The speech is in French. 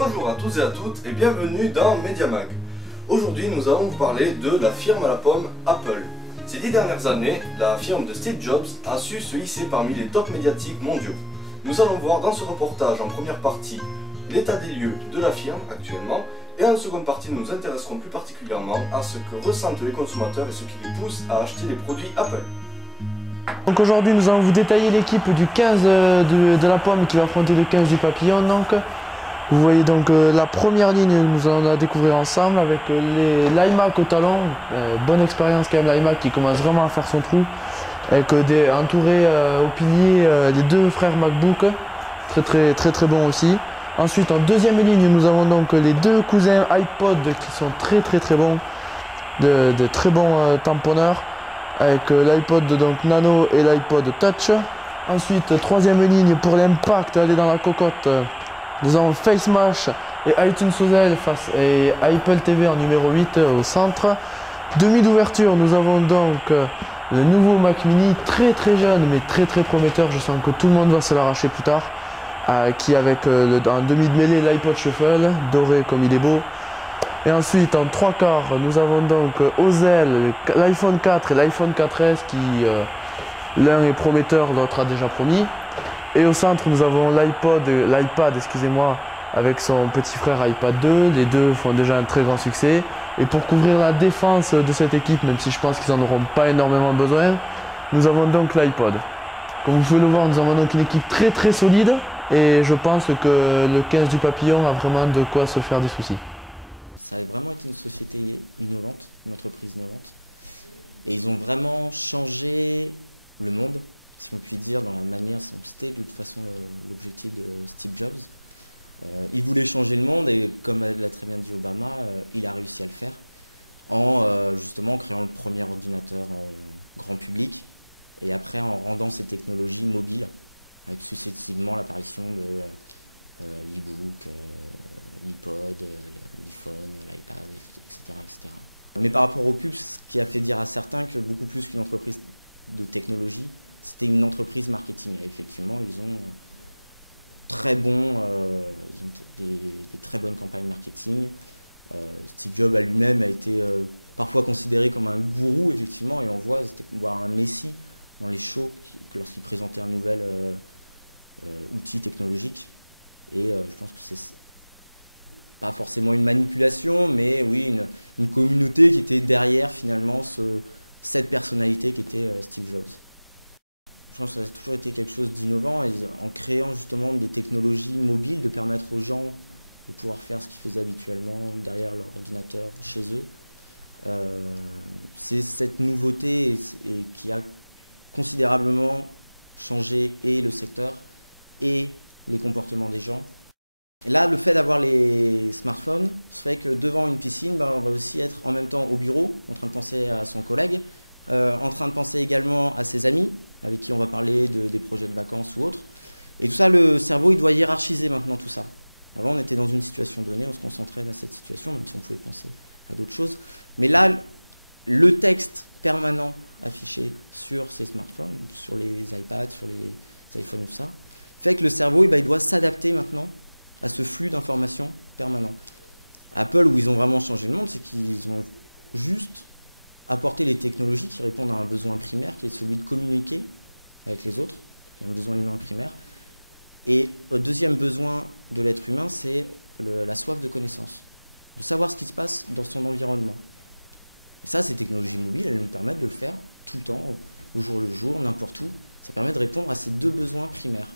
Bonjour à tous et à toutes et bienvenue dans MediaMag. Aujourd'hui nous allons vous parler de la firme à la pomme Apple. Ces 10 dernières années, la firme de Steve Jobs a su se hisser parmi les tops médiatiques mondiaux. Nous allons voir dans ce reportage en première partie l'état des lieux de la firme actuellement et en seconde partie nous nous intéresserons plus particulièrement à ce que ressentent les consommateurs et ce qui les pousse à acheter les produits Apple. Donc aujourd'hui nous allons vous détailler l'équipe du 15 de la pomme qui va affronter le 15 du papillon. Donc vous voyez donc la première ligne, nous allons la découvrir ensemble avec l'iMac au talon. Bonne expérience quand même, l'iMac qui commence vraiment à faire son trou, avec entouré au pilier les deux frères MacBook, très bon aussi. Ensuite en deuxième ligne nous avons donc les deux cousins iPod qui sont très bons, de très bons tamponneurs, avec l'iPod donc Nano et l'iPod Touch. Ensuite troisième ligne pour l'impact, aller dans la cocotte. Nous avons FaceMash et iTunes Ozel face et Apple TV en numéro 8 au centre. Demi d'ouverture, nous avons donc le nouveau Mac Mini, très jeune mais très prometteur. Je sens que tout le monde va se l'arracher plus tard. Qui avec en demi de mêlée l'iPod Shuffle, doré comme il est beau. Et ensuite en trois quarts, nous avons donc Ozel, l'iPhone 4 et l'iPhone 4S qui l'un est prometteur, l'autre a déjà promis. Et au centre, nous avons l'iPad, excusez-moi, avec son petit frère iPad 2. Les deux font déjà un très grand succès. Et pour couvrir la défense de cette équipe, même si je pense qu'ils n'en auront pas énormément besoin, nous avons donc l'iPod. Comme vous pouvez le voir, nous avons donc une équipe très solide. Et je pense que le 15 du papillon a vraiment de quoi se faire des soucis. Ça a vraiment été une société innovante, une entreprise innovante. Et ils ont vraiment changé le monde, si on peut dire, dans la manière, c'était de toute façon l'objectif de Steve Jobs. Il voulait changer le monde et comme l'a très bien dit Obama, il a réussi à le faire en justement créant le premier ordinateur grand public et après en rendant ces technologies mobiles avec successivement l'apparition de l'e-book, l'iPod, l'iPhone, l'iPad, etc. Mais par rapport au pub, ce qui a fait dire à certains que beaucoup plus qu'une entreprise de technologie, c'était une entreprise marketing. Et effectivement, ils ont des très bonnes campagnes marketing. Steve Jobs à lui-même a été parfois considéré comme un gourou, effectivement, et on voit un messie dans les shows lorsqu'il présentait un nouvel outil technologique. Et je pense que c'est pas forcément une manipulation, mais oui, une communauté qui était derrière finalement cette personnalité qui était Steve Jobs. Je pense que ça a toujours été quelque chose d'innovant et en créant justement des technologies mobiles, de permettre aux gens de pouvoir faire ce qu'ils faisaient habituellement derrière leur ordinateur chez eux. C'est cette nouveauté qui a considérablement changé et le secteur et les comportements des gens. Et là, le fait d'avoir les smartphones fait que devant une piscine, on va aussi être en même temps au bureau, en train de penser à son collègue, en train de penser également à ses amis, avec qui on va parler des projets de vacances ou autres. Et tout ça, le cerveau, il doit hiérarchiser maintenant tout ça. Avant, on était dans une situation donnée, on se concentrait dans cette situation, même si on pouvait penser à d'autres choses. Mais là, le texte permanent affiché sur ces smartphones, sur les iPads, sur les iPhones, tout ça, fait que le cerveau, il doit s'adapter maintenant à ce flux d'informations permanent. Apple, où ils ont vraiment changé le monde, c'est qu'ils ont juste apporté les technologies qui répondent à un besoin primaire, qui est celui de communiquer avec les autres, qui est un besoin humain primaire. Et le deuxième besoin de l'être humain, c'est la soif de connaissance, de savoir ce qui se passe dans son environnement. Et ça, ces technologies mobiles, elles nous permettent de le faire tout le temps, au jour le jour, n'importe où. Ça permet de répondre à ces deux besoins primaires.